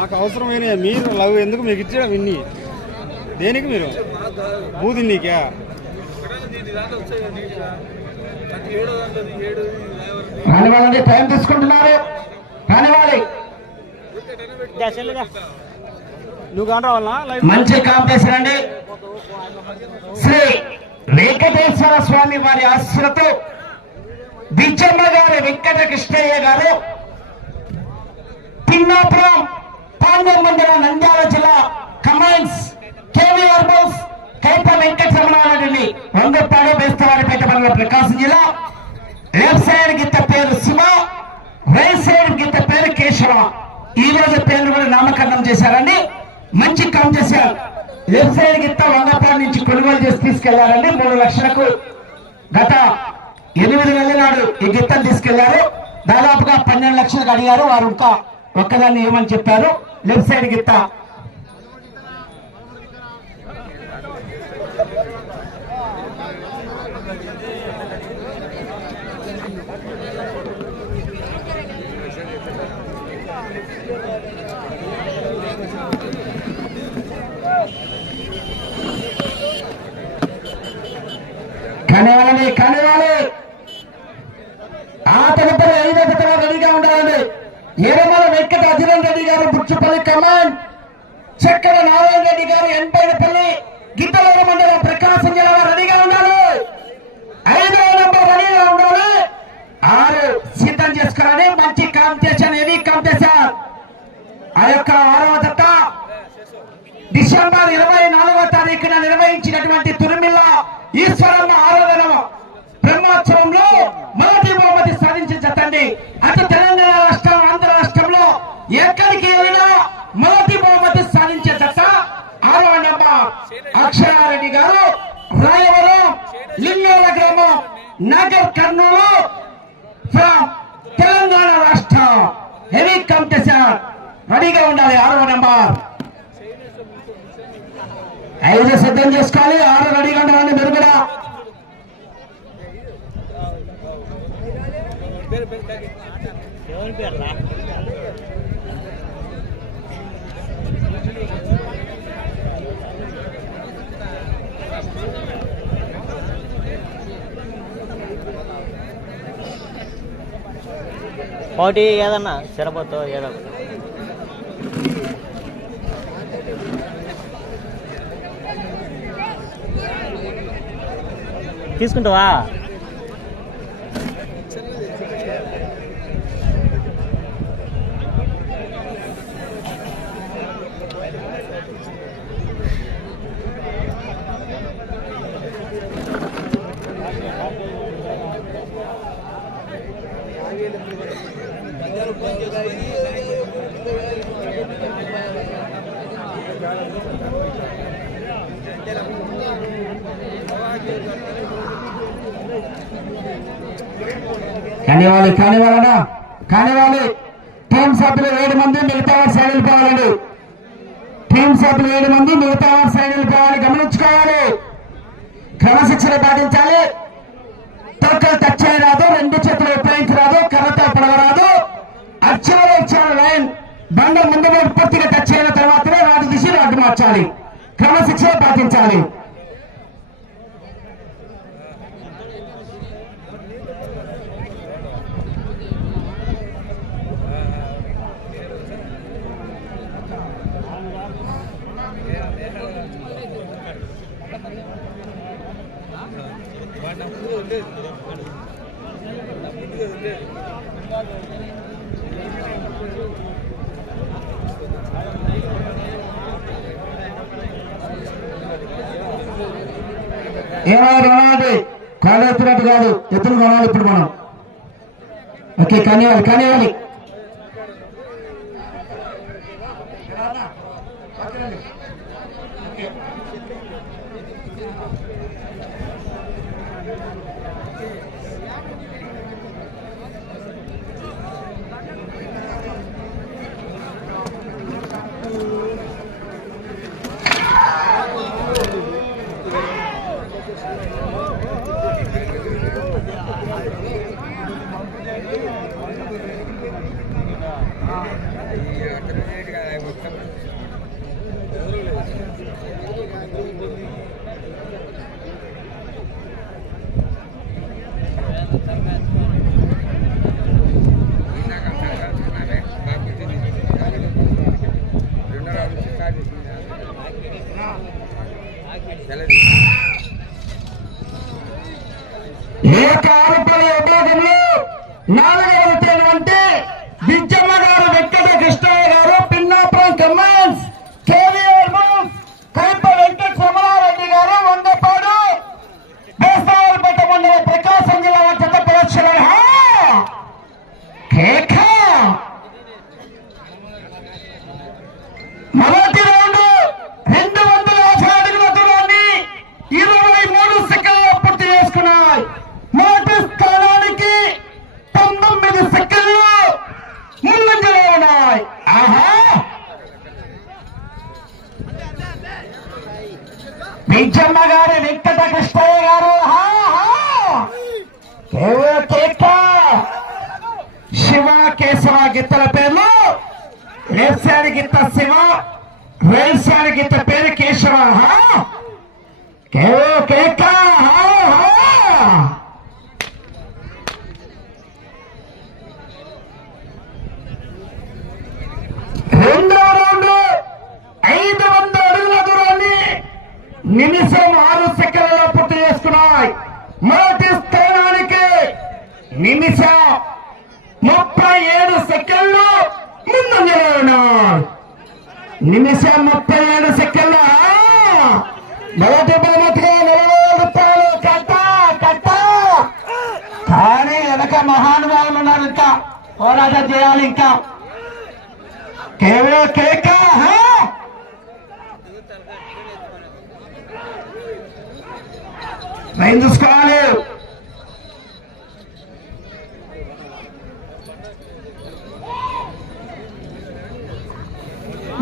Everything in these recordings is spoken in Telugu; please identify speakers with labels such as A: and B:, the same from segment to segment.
A: మాకు అవసరమైన మీరు లవ్ ఎందుకు మీకు ఇచ్చాడు విన్ని. దేనికి మీరు? బూది నీకా?
B: టైం తీసుకుంటున్నారు. రానివ్వాలి
A: నువ్వు కాని రావాలా లైవ్
B: మంచి కాంపిటీషన్ అండి శ్రీ వెంకటేశ్వర స్వామి వారి ఆశీస్సులతో బిచ్చమ్మ గారి వెంకట కృష్ణయ్య గారు పిన్నాపురం పాల్గొన మండలం నంద్యాల జిల్లా కమాండ్స్ కేవీఆర్ ఆర్బోస్ కైప వెంకటరమణారెడ్డిని వంగపాడు బేస్తవారిపేట మండలం ప్రకాశం జిల్లా. లెఫ్ట్ సైడ్ గిత్త పేరు శివ రైట్ సైడ్ గిత్త పేరు కేశవ. ఈ రోజు పేర్లు కూడా నామకరణం చేశారండి. మంచి కౌంట్ చేశారు. లెఫ్ట్ సైడ్ గిత్త వంగపాడు నుంచి కొనుగోలు చేసి తీసుకెళ్ళారండి. మూడు లక్షలకు గత ఎనిమిది నెలల నాడు ఈ గిత్తను తీసుకెళ్ళారు. దాదాపుగా పన్నెండు లక్షలకు అడిగారు. వారు ఇంకా ఒక్కదాన్ని ఏమని చెప్పారు. లెఫ్ట్ సైడ్ గిత్త కనివాలి కనివాలి ఆ తదుపరి ఐదో జత రెడీగా ఉండాలండి ఏరమల వెంకట అధిరన్ రెడ్డి గారు బుచ్చుపల్లి కమాండ్. చక్కెర నారాయణ రెడ్డి గారు ఎన్పైనపల్లి గిద్దలూరు మండలం ప్రకాశం జిల్లా రెడీగా ఉండాలి. ఐదో నంబర్ రెడీగా ఉండాలి. ఆరు సిద్ధం చేసుకోవాలని మంచి కాంపిటీషన్ హెవీ కాంపిటీషన్. ఆ యొక్క ఆరవ దత్త డిసెంబర్ ఇరవై నాలుగవ తారీఖున నిర్వహించినటువంటి తురుమిల్ల ఈశ్వరమ్మ ఆరాధన బ్రహ్మోత్సవంలో మొదటి బహుమతి సాధించి జతండి అటు తెలంగాణ రాష్ట్రం ఆంధ్ర రాష్ట్రంలో ఎక్కడికి వెళ్ళినా మొదటి బహుమతి సాధించే జత ఆరవ నంబర్ అక్షరారెడ్డి గారు రాయవరం లింగాల గ్రామం నగర్ కర్నూలు ఫ్రమ్ తెలంగాణ రాష్ట్రం. హెవీ కాంపిటీషన్ రెడీగా ఉండాలి ఆరో నెంబర్. ఐదు సిద్ధం చేసుకోవాలి. ఆరు రెడీగా ఉండాలని మీరు కూడా.
C: ఒకటి ఏదన్నా సిరపతో ఏదో తీసుకుంటావా?
B: కానివ్వాలి కానివ్వాలన్నా కానివ్వాలి. టీం సభ్యులు ఏడు మంది మిగతా వారి సైడ్ వెళ్ళిపోవాలండి. టీం సభ్యులు ఏడు మంది మిగతా వారి సైడ్ వెళ్ళిపోవాలి. గమనించుకోవాలి. క్రమశిక్షణ పాటించాలి. తొక్కలు టచ్ రాదు రెండు చేతులు ఉపయోగించరాదు కర్రతో పడవరాదు. అక్షరాలు ఇచ్చిన లైన్ బండ ముందు పూర్తిగా టచ్ అయిన తర్వాతనే మార్చాలి. క్రమశిక్షణ పాటించాలి. ఏమైనా కొనాలి కాళ్ళు ఎత్తినట్టు కాదు. ఎత్తులు కొనాలి ఇప్పుడు మనం. ఓకే ఏక ఆరుపల్లి విభాగంలో నాలుగైదు వెంకటరమణ గారి వెంకట కృష్ణయ్య గారు. శివ కేశవ గిత్తల పేర్లు. రేసాని గిత్త శివ రేసాని గిత్త పేరు కేశవ. కేక. నిమిషం ఆరు సెకండ్లలో పూర్తి చేసుకున్నాయి. మొదటి స్థానానికి నిమిషం ముప్పై ఏడు సెకండ్లు ముందు ఉన్నారు నిమిషం ముప్పై ఏడు సెకండ్ల మొదటి బహుమతిగా నలభై కట్ట కట్ట. కానీ వెనక మహానుభావులు ఉన్నారు ఇంకా. పోరాటం చేయాలి ఇంకా. కేవలం కేక హా? టైం చూసుకోవాలి.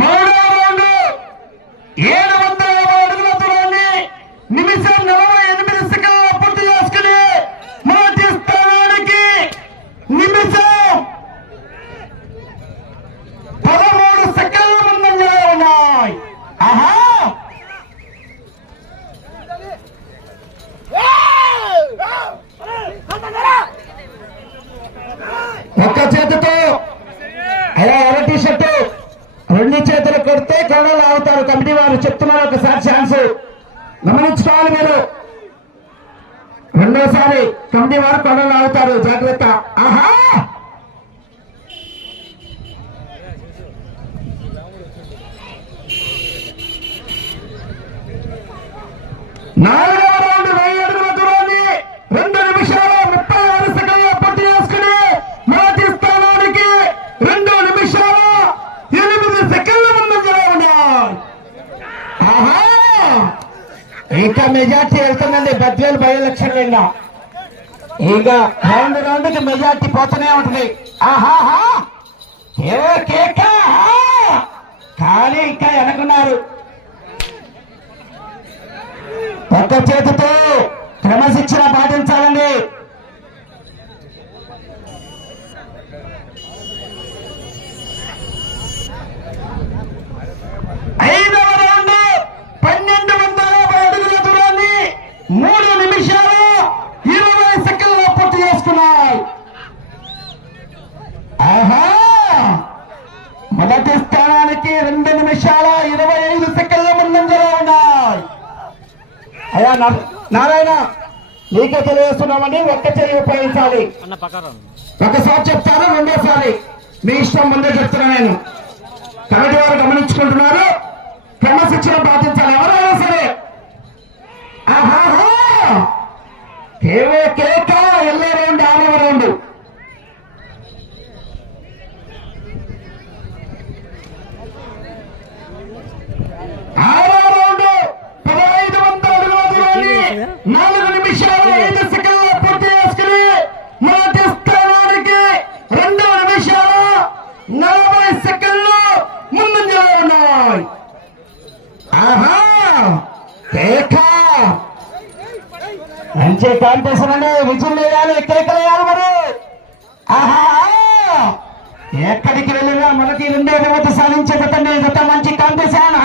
B: మూడు అధికారులు జాగ్రత్త ఇంకా రౌండ్ రౌండ్కి మెజార్టీ పోతూనే ఉంటుంది. ఆహాహా! ఏ కేక! కానీ ఇంకా వెనకున్నారు. ఒకసారి చెప్తాను రెండోసారి. మీ ఇష్టం ముందే చెప్తున్నా నేను. కమిటీ వారు గమనించుకుంటున్నారు. క్రమశిక్షణ పాటించాలి. ఎవరైనా సరే. ఆహాహా! కేవే కేక మంచి కాంపిటీషన్ అండి విజయం వేయాలి కేకలు మరి? ఎక్కడికి వెళ్ళినా మనకి రెండో యువత సాధించబట్టండి గత మంచి కాంపిటీషన్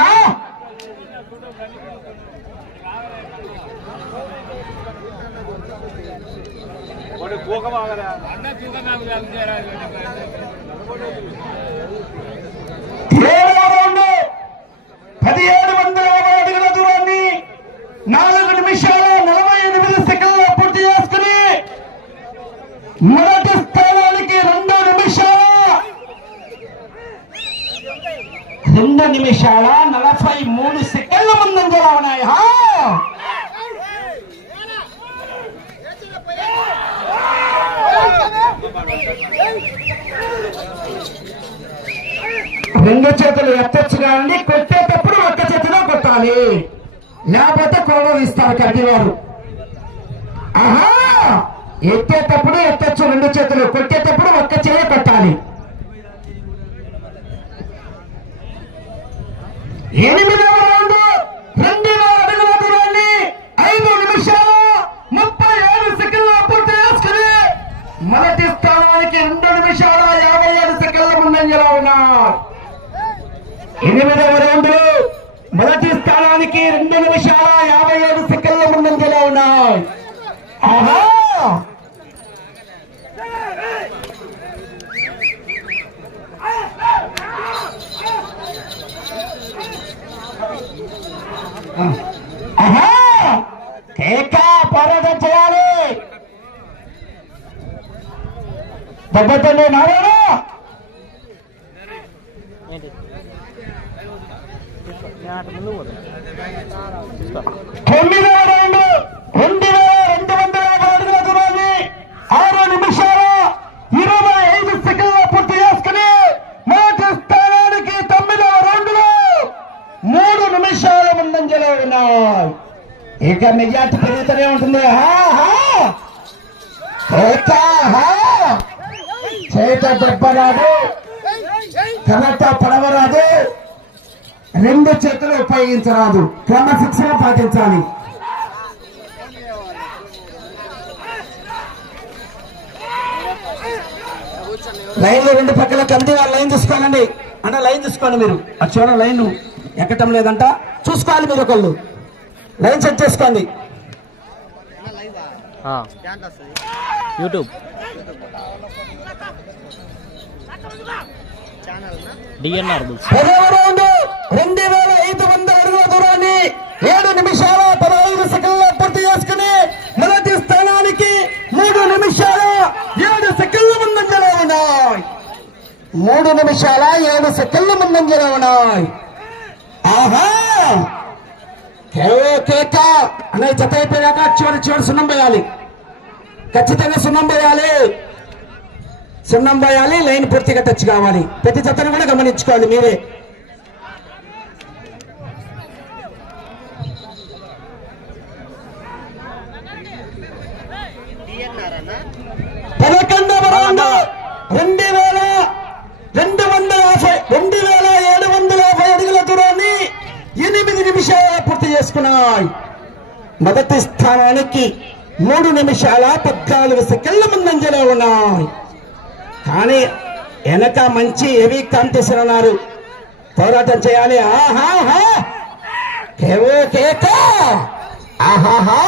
B: పదిహేడు వందల యాభై అడుగుల దూరాన్ని నాలుగు నిమిషాలు సెకండ్ల పూర్తి చేసుకుని మొదటి స్థానానికి రెండు నిమిషాల రెండు నిమిషాల నలభై మూడు సెకండ్ల ముందంజలా ఉన్నాయి. రెండు చేతులు ఎత్తొచ్చు కానీ కొట్టేటప్పుడు ఒక్క చేతిలో కొట్టాలి. లేకపోతే కోపం ఇస్తారు కట్టివారు ఎత్తేటప్పుడు ఎత్తచ్చు రెండు చేతులు. కొట్టేటప్పుడు ఒక్క చేయ కొట్టాలి. ఎనిమిదవ రౌండ్ రెండు వేల అడుగుల దూరాన్ని ఐదు నిమిషాలు ముప్పై ఏడు సెకండ్ల పూర్తి చేసుకుని మొదటి స్థానానికి రెండు నిమిషాల యాభై ఏడు సెకండ్ల ముందంజలో ఉన్నారు. ఎనిమిదవ రౌండ్ మొదటి స్థానానికి రెండు నిమిషాల యాభై ఏడు సెకండ్ల ముందంజలో ఉన్నాయి ఆహా ఆహా కేక పోరాటం చేయాలి దెబ్బతండి నారాయణ
C: తొమ్మిది తీసుకో. నేను
B: రౌండ్ రెండు వేల రెండు వందల యాభై అడుగుల దూరాన్ని ఆరు నిమిషాల ఇరవై ఐదు సెకండ్ల పూర్తి చేసుకుని మొదటి స్థానానికి తొమ్మిదవ రౌండ్లో మూడు నిమిషాల ముందంజలో ఉన్నాయి ఇక మెజార్టీ పెరుగుతూనే ఉంటుంది హా, హా. ఓకే, హా. చేత దెబ్బ రాదు పడవరాదు. రెండు చేతులు ఉపయోగించరాదు. క్రమశిక్షణ పాటించాలి. లైన్ రెండు పక్కల కమిటీ వాళ్ళు లైన్ చూసుకోనండి. అంటే లైన్ చూసుకోండి మీరు. అది లైన్ ఎక్కటం లేదంట. చూసుకోవాలి మీరు ఒకళ్ళు. లైన్ సెట్ చేసుకోండి.
C: యూట్యూబ్. డిఎన్ఆర్
B: రెండు వేల ఐదు వందల అడుగుల దూరాన్ని ఏడు నిమిషాల పదహైదు సెకండ్ల పూర్తి చేసుకుని మొదటి స్థానానికి మూడు నిమిషాల ఏడు సెకండ్ల ముందంజలో ఉన్నాయి. మూడు నిమిషాల ఏడు సెకండ్ల ముందంజలో ఉన్నాయి. ఆహా! కేక అనే జత అయిపోయాక చివరి చివరి సున్నం వేయాలి. ఖచ్చితంగా సున్నం వేయాలి. సున్నం పోయాలి లైన్ పూర్తిగా టచ్ కావాలి. ప్రతి జతను కూడా గమనించుకోవాలి మీరే. పదకొండవ రౌండ్ రెండు వేల రెండు వందల యాభై రెండు వేల ఏడు వందల యాభై అడుగుల దూరాన్ని ఎనిమిది నిమిషాల పూర్తి చేసుకున్నాయి. మొదటి స్థానానికి మూడు నిమిషాల పద్నాలుగు సెకండ్ల ముందంజలో ఉన్నాయి. కానీ వెనక మంచి హెవీ కాంపిటీషన్ ఉన్నారు పోరాటం చేయాలి. ఆహాహా కేక. ఆహాహా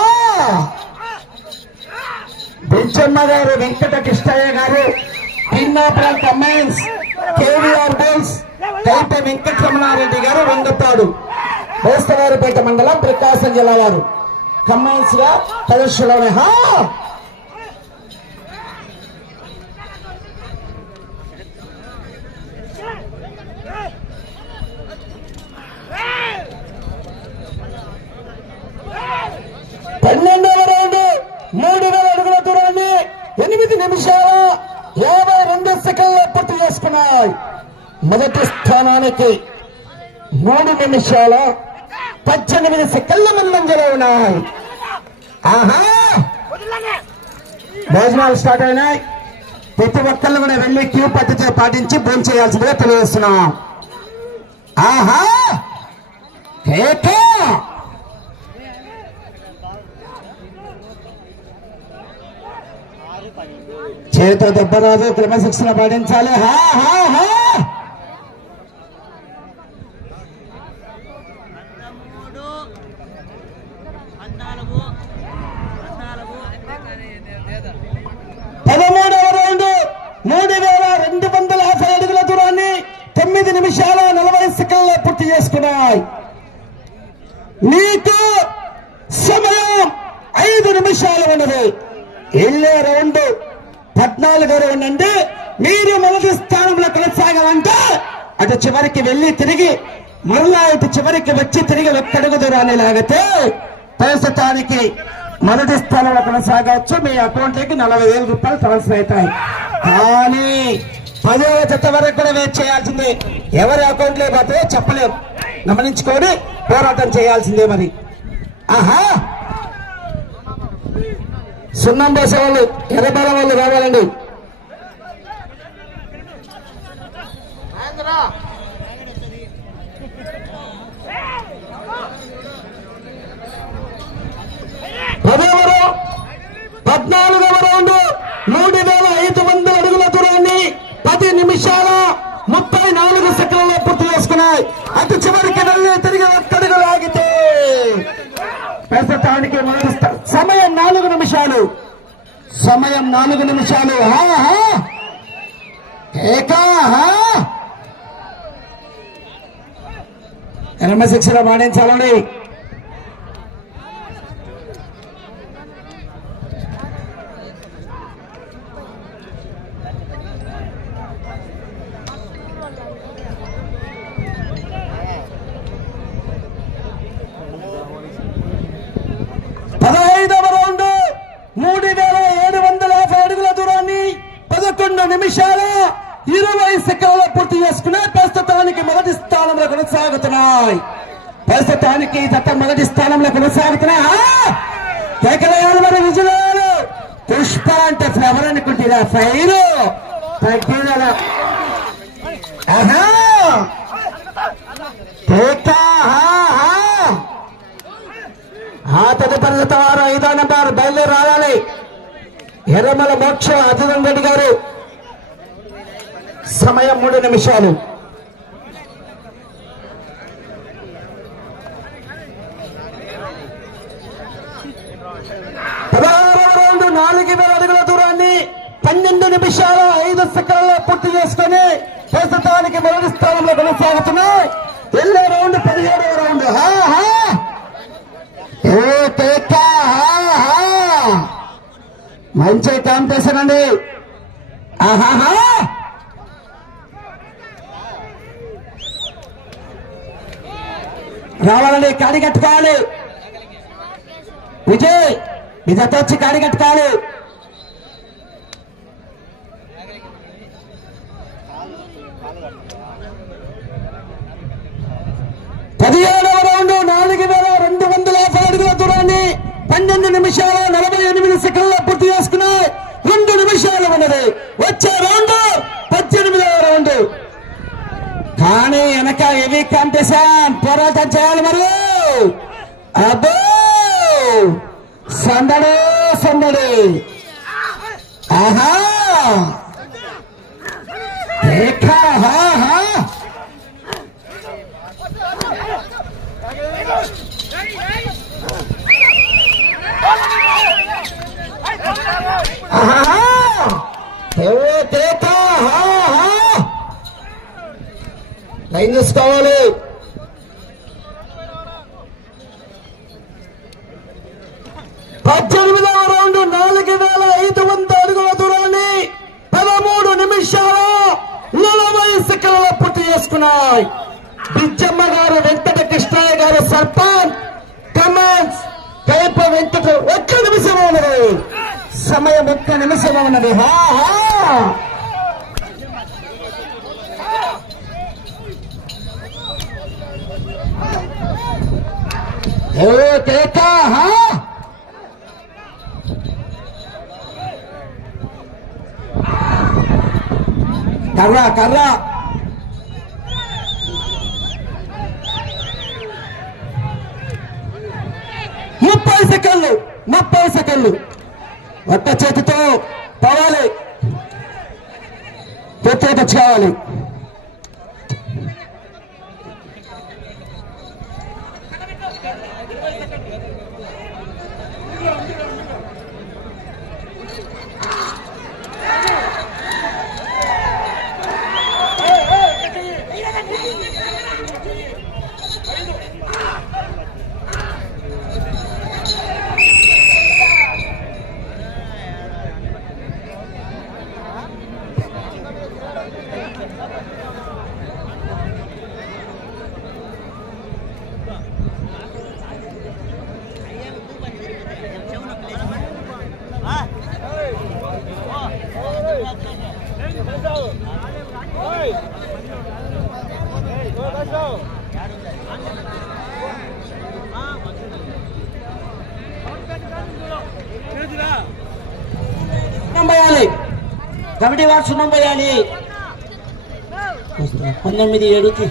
B: బెంచమ్మ గారు వెంకట కృష్ణయ్య గారు పిన్నాపురం కమైన్స్ కేవీఆర్ బోల్స్ వెంకట వెంకటరమణారెడ్డి గారు వంగపాడు బేస్తవారిపేట మండలం ప్రకాశం జిల్లా వారు. కమైన్స్గా ప్రదర్శనలోనే హా పన్నెండవ రౌండ్ మూడు వేల అడుగుల దూరాన్ని ఎనిమిది నిమిషాల యాభై రెండు సెకండ్ల పూర్తి చేసుకున్నాయి. మొదటి స్థానానికి మూడు నిమిషాల పద్దెనిమిది సెకండ్ల ముందంజలో ఉన్నాయి. ఆహా! భోజనాలు స్టార్ట్ అయినాయి. ప్రతి ఒక్కళ్ళు కూడా వెళ్ళి క్యూ పద్ధతి పాటించి భోజనం చేయాల్సిందిగా తెలియజేస్తున్నాం. ఆహా! కేకే చేత దెబ్బరాదు క్రమశిక్షణ పాటించాలి. హా హా హా! పదమూడవ రౌండ్ మూడు వేల రెండు వందల యాభై అడుగుల దూరాన్ని తొమ్మిది నిమిషాల నలభై సెకండ్ల పూర్తి చేసుకున్నాయి. నీకు సమయం ఐదు నిమిషాలు ఉన్నది. వెళ్ళే రౌండ్. పద్నాలుగు రౌండ్ నుండి మీరు మొదటి స్థానంలో కొనసాగాలంటే అటు చివరికి వెళ్ళి తిరిగి మరలా ఇటు చివరికి వచ్చి తిరిగి ఒక్కడుగు దూరాన్ని లాగితే ప్రస్తుతానికి మొదటి స్థానంలో కొనసాగవచ్చు. మీ అకౌంట్లోకి నలభై వేల రూపాయలు ట్రాన్స్ఫర్ అవుతాయి. కానీ పదవ జత వరకు కూడా వెయిట్ చేయాల్సిందే. ఎవరి అకౌంట్ లేకపోతే చెప్పలేము గమనించుకొని పోరాటం చేయాల్సిందే మరి. ఆహా! సున్నం పోసే వాళ్ళు ఎర్రబల వాళ్ళు రావాలండి పదవరు పద్నాలుగవ రౌండ్ మూడు వేల ఐదు వందల అడుగుల దూరాన్ని పది నిమిషాల ముప్పై నాలుగు సెకండ్లలో పూర్తి చేసుకున్నాయి. అటు చివరికి వెళ్ళి తిరిగి ఒక్కడుగు లాగితే ప్రస్తుతానికి మొదటి సమయం నాలుగు నిమిషాలు. సమయం నాలుగు నిమిషాలు. ఎనభై ఏకా ఆహా! క్రమశిక్షణ పాటించాలండి పదహైదవ రౌండ్ మూడు వేల ఏడు వందల యాభై అడుగుల దూరాన్ని పదకొండు నిమిషాల ఇరవై సెకండ్ల పూర్తి చేసుకుని ప్రస్తుతానికి మొదటి స్థానంలో కొనసాగుతున్నాయి ప్రస్తుతానికి ఈ జత మొదటి స్థానంలో కొనసాగుతున్నాయి ఆ! కేకలేయాలి మరి విజయాలు పుష్ప అంటే ఫ్లవర్ అనుకుంటున్నా ఫైర్ తగ్గిన తదుపరి వారు ఐదో నెంబర్ బయలుదేరి రావాలి. ఎర్రమల మోక్ష అతిథం రెడ్డి గారు. సమయం మూడు నిమిషాలు పదహారవ రౌండ్ నాలుగు వేల అడుగుల దూరాన్ని పన్నెండు నిమిషాల ఐదు సెకండ్లలో పూర్తి చేసుకుని ప్రస్తుతానికి మొదటి స్థానంలో కొనసాగుతున్నాయి. ఎల్లో రౌండ్ పదిహేడవ రౌండ్. హా హా. ఏ హా హా. మంచి కాంపిటీషన్ అండి. ఆహాహా రావాలండి కాడి కట్టుకోవాలి. విజయ్. ఇదతో వచ్చి కాడి కట్టుకోవాలి. పదిహేడవ రౌండ్ నాలుగు వేల రెండు వందల యాభై అడుగుల దూరాన్ని పన్నెండు నిమిషాల నలభై ఎనిమిది సెకండ్ల పూర్తి చేసుకున్నాయి. రెండు నిమిషాలు ఉన్నది. వచ్చే రౌండ్ పద్దెనిమిదవ రౌండ్. కానీ వెనక హెవీ కాంపిటీషన్ పోరాటం చేయాలి మరి. అబ్బో! సందడి సందడి ఆహా రేఖా హా హా ఆహా! ఏ కేక! ఆహా! లైన్ పద్దెనిమిదవ రౌండ్ నాలుగు వేల ఐదు వంద అడుగుల దూరాన్ని పదమూడు నిమిషాల నలభై సెకండ్ల పూర్తి చేసుకున్నాయి. బిజ్జమ్మ గారు వెంకట కృష్ణయ్య గారు సర్పంచ్ కమాండ్స్ కైప వెంకట ఒక్క నిమిషం ఉన్నది. సమయం ఒక్క నిమిషం ఉన్నది. ఓ కేకా హా. కర్ర కర్ర. ముప్పై సెకండ్లు ముప్పై సెకండ్లు. ఒక్క చేతితో పోవాలి ప్రత్యేక కావాలి. కమిటీ వారు సున్నం పోయాలి పంతొమ్మిది ఏడుకి